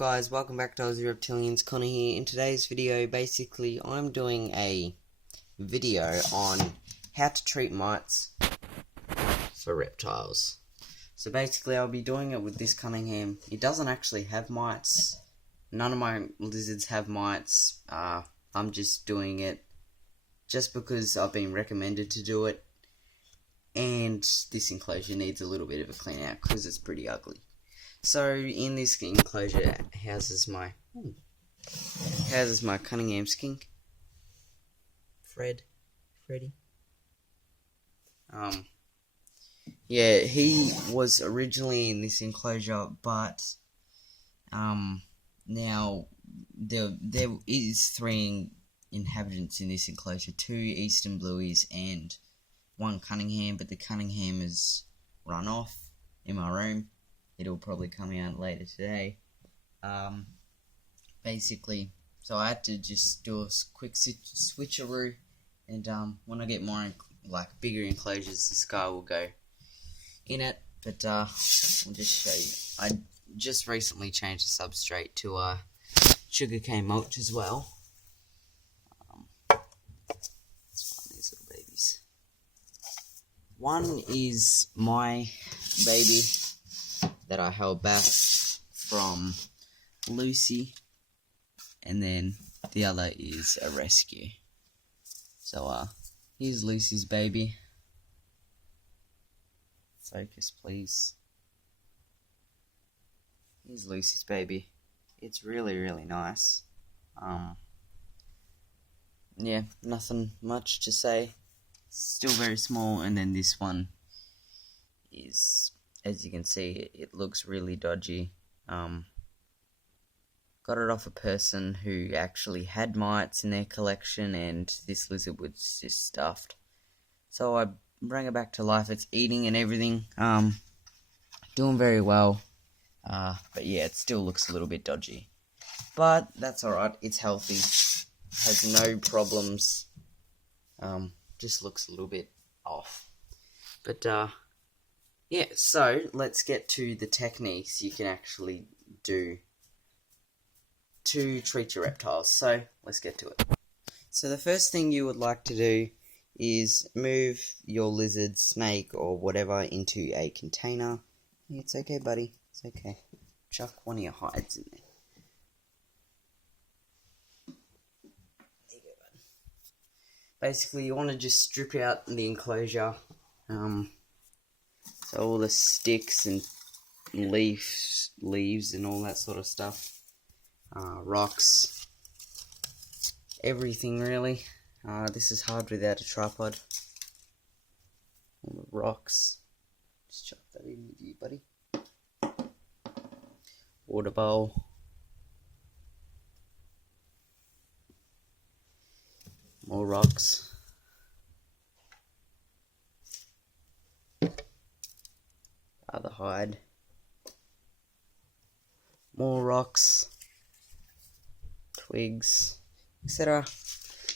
guys, welcome back to Aussie Reptilians. Connor here. In today's video, basically I'm doing a video on how to treat mites for reptiles. So basically I'll be doing it with this Cunningham. It doesn't actually have mites. None of my lizards have mites. I'm just doing it just because I've been recommended to do it, and this enclosure needs a little bit of a clean out because it's pretty ugly. So in this enclosure houses my Cunningham skink, Freddy. Yeah, he was originally in this enclosure, but now there is 3 inhabitants in this enclosure: 2 Eastern Blueies and 1 Cunningham, but the Cunningham is run off in my room. It'll probably come out later today. Basically, so I had to just do a quick switcheroo, and when I get more bigger enclosures, this guy will go in it. But I'll just show you. I just recently changed the substrate to sugarcane mulch as well. Let's find these little babies. One is my baby that I held back from Lucy, and then the other is a rescue. So here's Lucy's baby. Focus, please. Here's Lucy's baby. It's really nice. Yeah, nothing much to say. Still very small, and then this one is, as you can see, it looks really dodgy. Got it off a person who actually had mites in their collection, and this lizard was just stuffed. So I bring it back to life. It's eating and everything. Doing very well. But yeah, it still looks a little bit dodgy. But that's alright. It's healthy. Has no problems. Just looks a little bit off. But yeah, so let's get to the techniques you can actually do to treat your reptiles. So let's get to it. So the first thing you would like to do is move your lizard, snake, or whatever into a container. It's okay, buddy. It's okay. Chuck one of your hides in there. There you go, bud. Basically, you want to just strip out the enclosure. So all the sticks and leaves and all that sort of stuff. Rocks. Everything, really. This is hard without a tripod. All the rocks. Just chuck that in with you, buddy. Water bowl. More rocks. Other hide. More rocks. Twigs. Etc.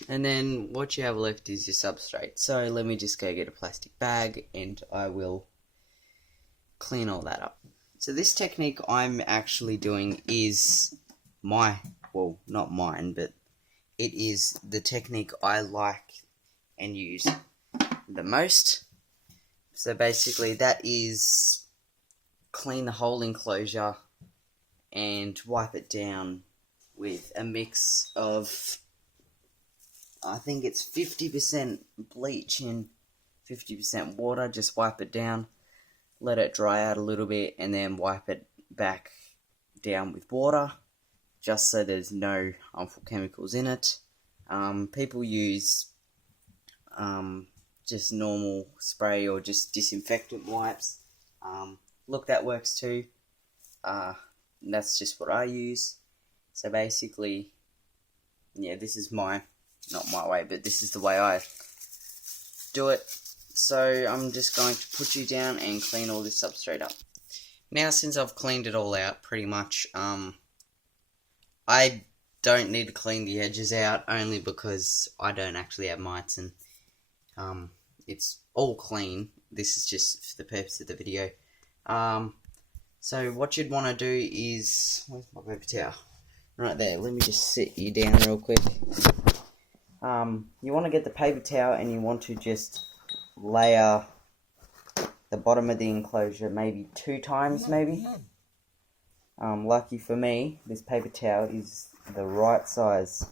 And then what you have left is your substrate. So let me just go get a plastic bag and I will clean all that up. So this technique I'm actually doing is well, not mine, but it is the technique I like and use the most. So basically that is clean the whole enclosure and wipe it down with a mix of, I think it's 50% bleach and 50% water. Just wipe it down, let it dry out a little bit, and then wipe it back down with water, just so there's no harmful chemicals in it. People use just normal spray or just disinfectant wipes. Look, that works too. That's just what I use. So basically, yeah, this is not my way, but this is the way I do it. So I'm just going to put you down and clean all this substrate up. Now, since I've cleaned it all out, pretty much, I don't need to clean the edges out, only because I don't actually have mites, and it's all clean. This is just for the purpose of the video. So what you'd want to do is, where's my paper towel? Right there. Let me just sit you down real quick. You want to get the paper towel and you want to just layer the bottom of the enclosure maybe 2 times maybe. Lucky for me, this paper towel is the right size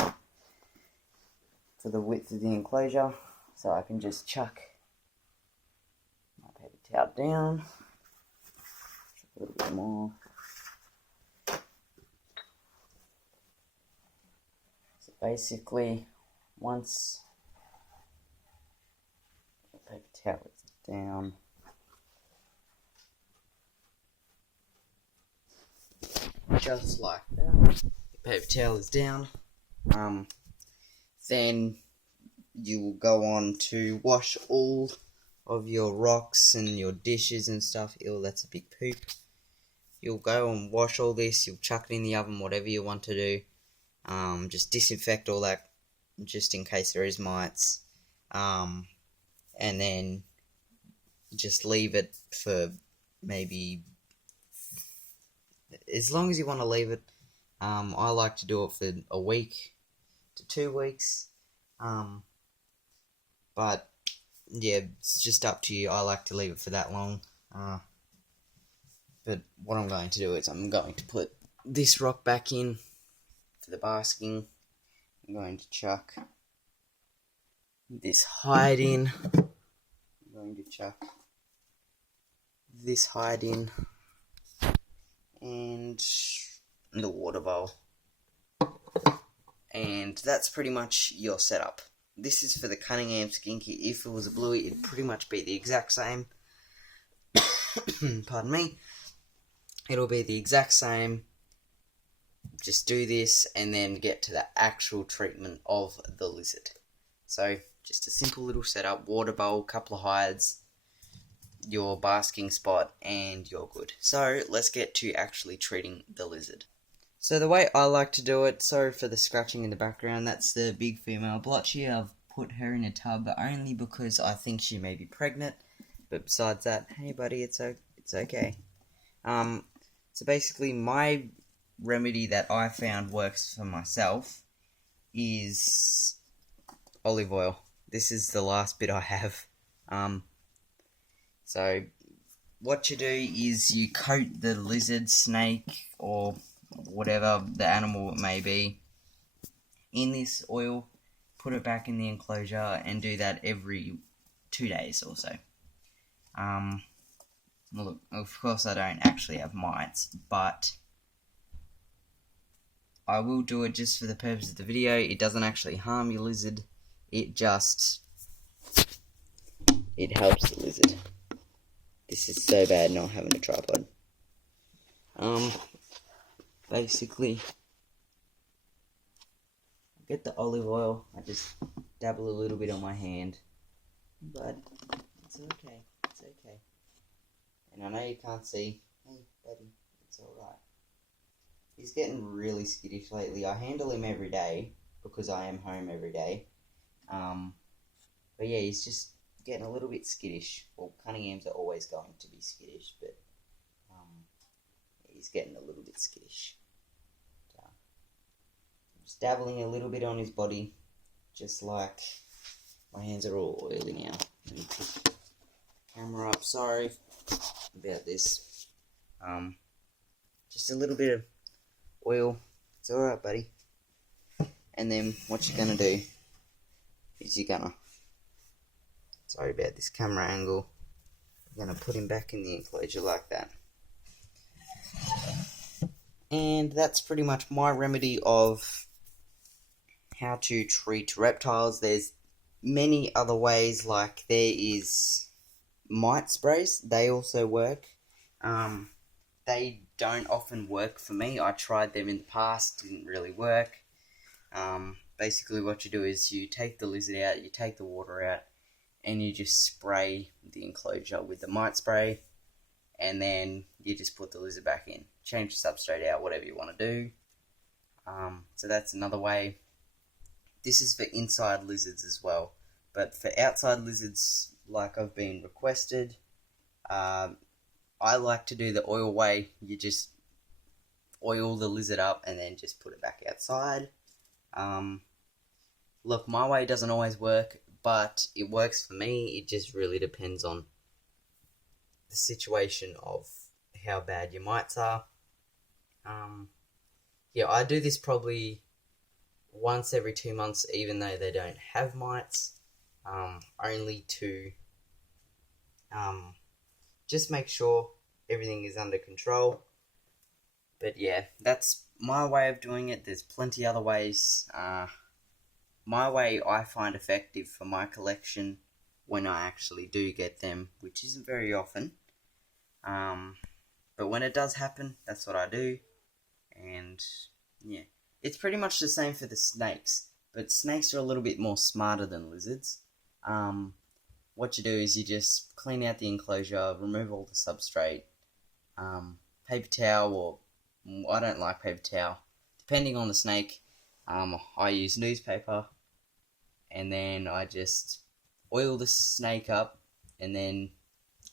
for the width of the enclosure, so I can just chuck my paper towel down, a little bit more. So basically, once the paper towel is down, just like that, the paper towel is down, then you will go on to wash all of your rocks and your dishes and stuff. Ew, that's a big poop. You'll go and wash all this, you'll chuck it in the oven, whatever you want to do. Just disinfect all that, just in case there is mites. And then just leave it for maybe, as long as you want to leave it. I like to do it for a week to 2 weeks. But yeah, it's just up to you. I like to leave it for that long. But what I'm going to do is I'm going to put this rock back in for the basking. I'm going to chuck this hide in. I'm going to chuck this hide in. And the water bowl. And that's pretty much your setup. This is for the Cunningham skin kit. If it was a bluey, it'd pretty much be the exact same. Pardon me. It'll be the exact same. Just do this and then get to the actual treatment of the lizard. So, just a simple little setup. Water bowl, couple of hides, your basking spot, and you're good. So, let's get to actually treating the lizard. So the way I like to do it, sorry for the scratching in the background, that's the big female blotchy. I've put her in a tub only because I think she may be pregnant. But besides that, hey buddy, it's okay. So basically my remedy that I found works for myself is olive oil. This is the last bit I have. So what you do is you coat the lizard, snake, or whatever the animal it may be in this oil, put it back in the enclosure, and do that every 2 days or so. Look, of course I don't actually have mites, but I will do it just for the purpose of the video. It doesn't actually harm your lizard, it helps the lizard. This is so bad not having a tripod. Basically, get the olive oil. I just dabble a little bit on my hand, but it's okay. It's okay. And I know you can't see. Hey, buddy, it's all right. He's getting really skittish lately. I handle him every day because I am home every day. But yeah, he's just getting a little bit skittish. Well, Cunninghams are always going to be skittish, but he's getting a little bit skittish. Just dabbling a little bit on his body, just like my hands are all oily now. Let me pick the camera up. Sorry about this. Just a little bit of oil. It's alright, buddy. And then what you're gonna do is sorry about this camera angle. You're gonna put him back in the enclosure like that. And that's pretty much my remedy of how to treat reptiles. There's many other ways, like there is mite sprays. They also work. They don't often work for me. I tried them in the past, didn't really work. Basically what you do is you take the lizard out, you take the water out, and you just spray the enclosure with the mite spray, and then you just put the lizard back in. Change the substrate out, whatever you want to do. So that's another way. This is for inside lizards as well. But for outside lizards, like I've been requested, I I like to do the oil way. You just oil the lizard up and then just put it back outside. Look, my way doesn't always work, but it works for me. It just really depends on the situation of how bad your mites are. Yeah, I do this probably once every 2 months, even though they don't have mites, only to just make sure everything is under control. But yeah, that's my way of doing it. There's plenty other ways. My way I find effective for my collection when I actually do get them, which isn't very often. But when it does happen, that's what I do. And yeah, it's pretty much the same for the snakes, but snakes are a little bit more smarter than lizards. What you do is you just clean out the enclosure, remove all the substrate, paper towel, or I don't like paper towel, depending on the snake. I use newspaper, and then I just oil the snake up, and then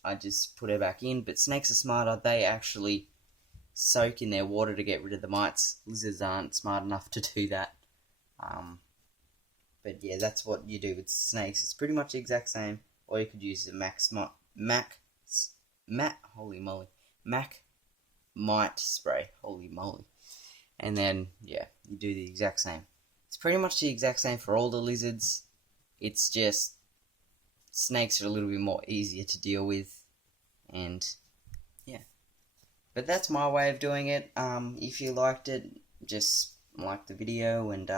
I just put her back in. But snakes are smarter. They actually soak in their water to get rid of the mites. Lizards aren't smart enough to do that. But yeah, that's what you do with snakes. It's pretty much the exact same. Or you could use the Mac mite spray. Holy moly. And then, yeah, you do the exact same. It's pretty much the exact same for all the lizards. It's just snakes are a little bit more easier to deal with. And yeah. But that's my way of doing it. If you liked it, just like the video. And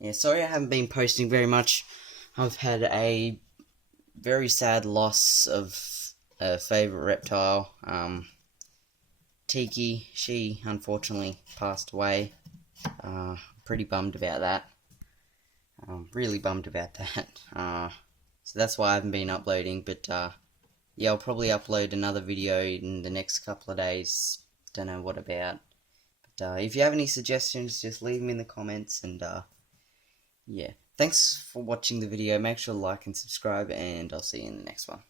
yeah, sorry I haven't been posting very much. I've had a very sad loss of a favourite reptile. Tiki, she unfortunately passed away. Pretty bummed about that. Really bummed about that. So that's why I haven't been uploading. But yeah, I'll probably upload another video in the next couple of days. Don't know what about. But if you have any suggestions, just leave them in the comments. And yeah, thanks for watching the video. Make sure to like and subscribe, and I'll see you in the next one.